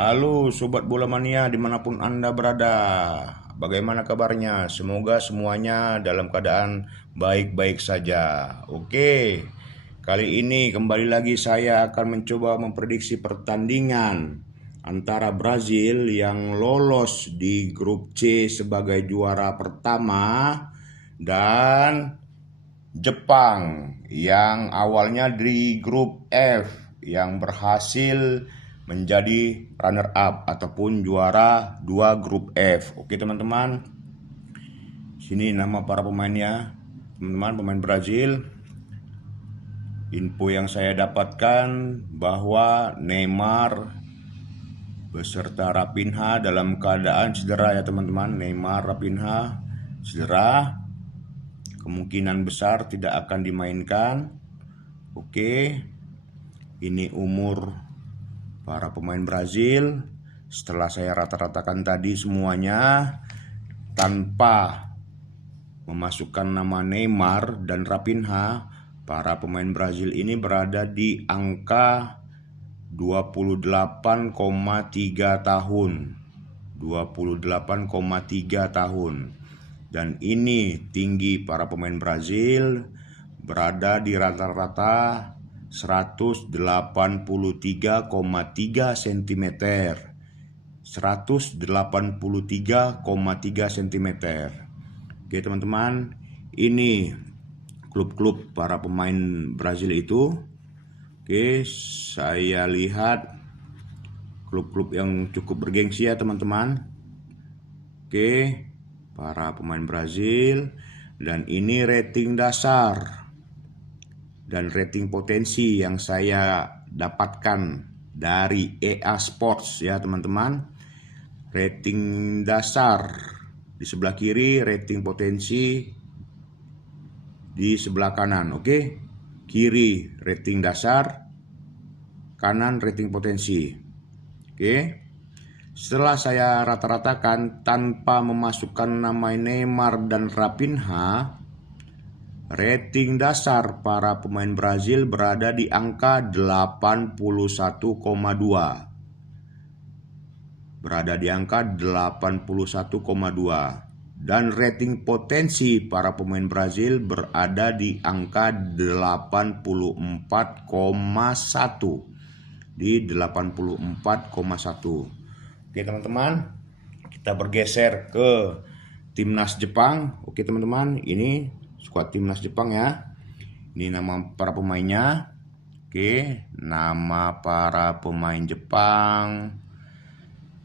Halo Sobat Bola Mania dimanapun Anda berada. Bagaimana kabarnya? Semoga semuanya dalam keadaan baik-baik saja. Oke, kali ini kembali lagi saya akan mencoba memprediksi pertandingan antara Brazil yang lolos di grup C sebagai juara pertama dan Jepang yang awalnya di grup F yang berhasil menjadi runner up ataupun juara dua grup F. Oke teman-teman, sini nama para pemainnya, teman-teman, pemain Brazil. Info yang saya dapatkan bahwa Neymar beserta Raphinha dalam keadaan cedera ya teman-teman. Neymar, Raphinha cedera, kemungkinan besar tidak akan dimainkan. Oke, ini umur para pemain Brazil. Setelah saya rata-ratakan tadi semuanya tanpa memasukkan nama Neymar dan Raphinha, para pemain Brazil ini berada di angka 28,3 tahun. 28,3 tahun. Dan ini tinggi para pemain Brazil berada di rata-rata 183,3 cm. 183,3 cm. Oke teman-teman, ini klub-klub para pemain Brazil itu. Oke, saya lihat klub-klub yang cukup bergengsi ya teman-teman. Oke, para pemain Brazil. Dan ini rating dasar dan rating potensi yang saya dapatkan dari EA Sports ya teman-teman. Rating dasar di sebelah kiri, rating potensi di sebelah kanan. Oke, kiri rating dasar, kanan rating potensi. Oke, setelah saya rata-ratakan tanpa memasukkan nama Neymar dan Raphinha, rating dasar para pemain Brazil berada di angka 81,2. Berada di angka 81,2. Dan rating potensi para pemain Brazil berada di angka 84,1. Di 84,1. Oke teman-teman, kita bergeser ke timnas Jepang. Oke teman-teman, ini skuad timnas Jepang ya. Ini nama para pemainnya. Oke, nama para pemain Jepang.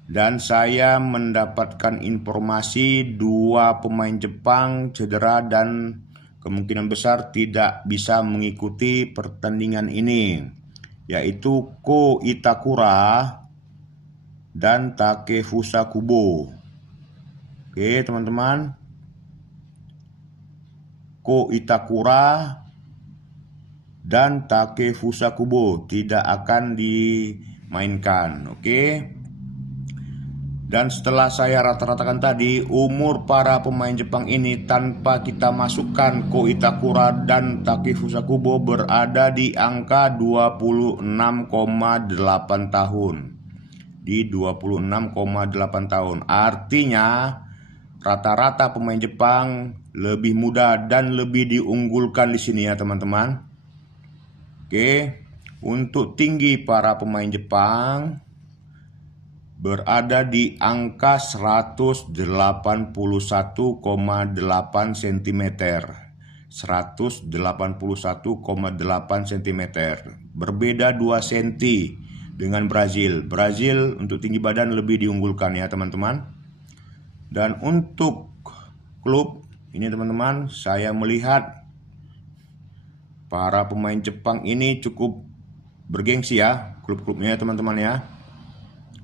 Dan saya mendapatkan informasi dua pemain Jepang cedera dan kemungkinan besar tidak bisa mengikuti pertandingan ini, yaitu Ko Itakura dan Takefusa Kubo. Oke teman-teman, Ko Itakura dan Takefusa Kubo tidak akan dimainkan. Oke. Dan setelah saya rata-ratakan tadi, umur para pemain Jepang ini tanpa kita masukkan Ko Itakura dan Takefusa Kubo berada di angka 26,8 tahun. Di 26,8 tahun. Artinya rata-rata pemain Jepang lebih muda dan lebih diunggulkan di sini ya teman-teman. Oke, untuk tinggi para pemain Jepang berada di angka 181,8 cm. 181,8 cm. Berbeda 2 cm dengan Brazil. Brazil untuk tinggi badan lebih diunggulkan ya teman-teman. Dan untuk klub ini teman-teman, saya melihat para pemain Jepang ini cukup bergengsi ya, klub-klubnya teman-teman ya.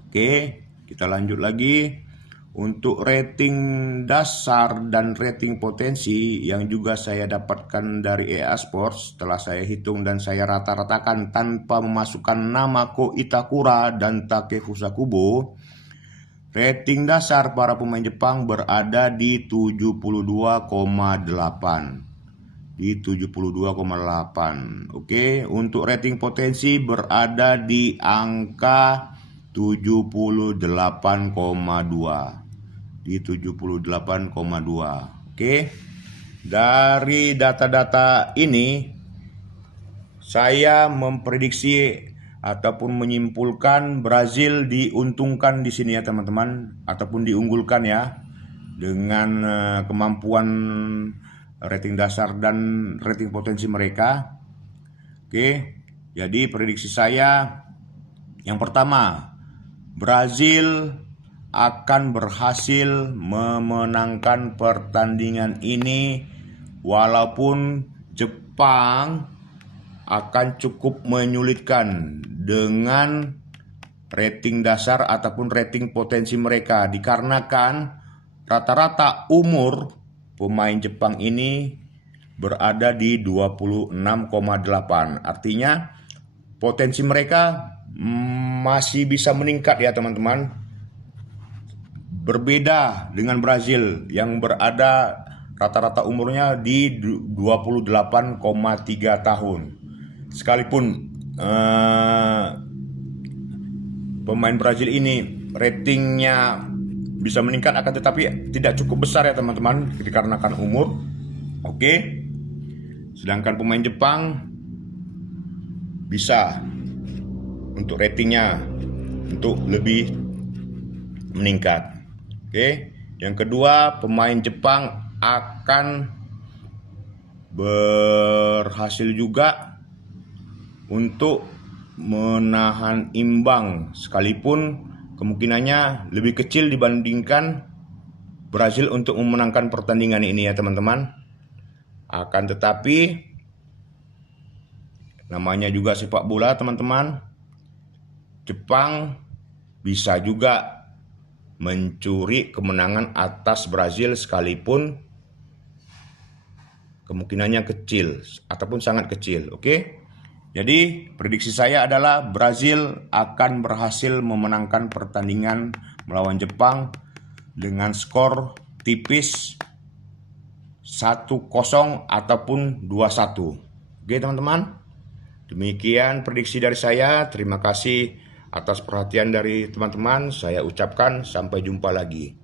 Oke, kita lanjut lagi. Untuk rating dasar dan rating potensi yang juga saya dapatkan dari EA Sports, setelah saya hitung dan saya rata-ratakan tanpa memasukkan nama Ko Itakura dan Takefusa Kubo, rating dasar para pemain Jepang berada di 72,8. Di 72,8. Oke, untuk rating potensi berada di angka 78,2. Di 78,2. Oke. Dari data-data ini saya memprediksi ataupun menyimpulkan Brazil diuntungkan di sini ya teman-teman, ataupun diunggulkan ya dengan kemampuan rating dasar dan rating potensi mereka. Oke, jadi prediksi saya yang pertama, Brazil akan berhasil memenangkan pertandingan ini walaupun Jepang akan cukup menyulitkan dengan rating dasar ataupun rating potensi mereka, dikarenakan rata-rata umur pemain Jepang ini berada di 26,8. Artinya potensi mereka masih bisa meningkat ya teman-teman. Berbeda dengan Brazil yang berada rata-rata umurnya di 28,3 tahun. Sekalipun pemain Brazil ini ratingnya bisa meningkat, akan tetapi tidak cukup besar ya teman-teman dikarenakan umur. Oke. Sedangkan pemain Jepang bisa untuk ratingnya untuk lebih meningkat. Oke. Yang kedua, pemain Jepang akan berhasil juga untuk menahan imbang, sekalipun kemungkinannya lebih kecil dibandingkan Brazil untuk memenangkan pertandingan ini ya teman-teman. Akan tetapi namanya juga sepak bola teman-teman, Jepang bisa juga mencuri kemenangan atas Brazil sekalipun kemungkinannya kecil ataupun sangat kecil. Oke. Jadi prediksi saya adalah Brazil akan berhasil memenangkan pertandingan melawan Jepang dengan skor tipis 1-0 ataupun 2-1. Oke teman-teman. Demikian prediksi dari saya. Terima kasih atas perhatian dari teman-teman. Saya ucapkan sampai jumpa lagi.